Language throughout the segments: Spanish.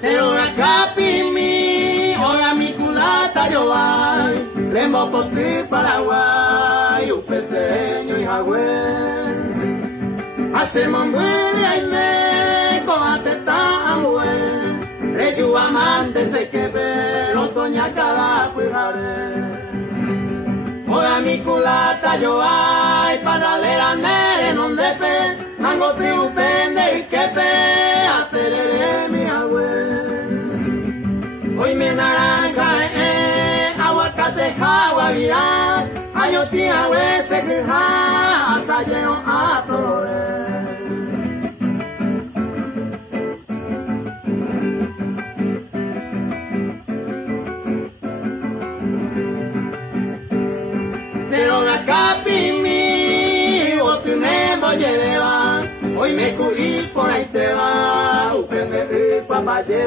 Señora Capimi, hola mi culata yo ay, Lembo Potri Paraguay, Upeseño y Hawái. Hacemos muere y me coate tan buen, Reyu amante se que ve, lo soña cada cuijare. Hola mi culata yo ay, para leer a nere non depe, mango triu pende y que pe, aterere mi abuelo. Hoy me naranja aguacate agua viral, ayoti awe se queja, hasta lleno a todo. Capimi, otune boyedeva, hoy me cubrí por ahí te va, upende papaye.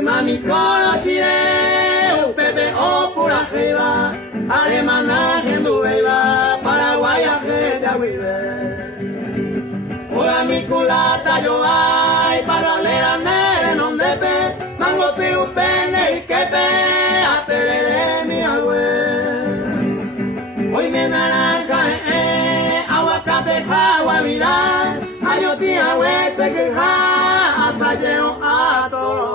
Mami conociré, upebe o por arriba, alemana gendueva, paraguaya gente aguive. Hola mi culata yo ay, para leer a nere non depe, mango pi upende y que pe, aterere mi abuelo. Hoy me naranja, aguacate, agua viral, ayoti, agüe, se queja, hasta lleno a todo.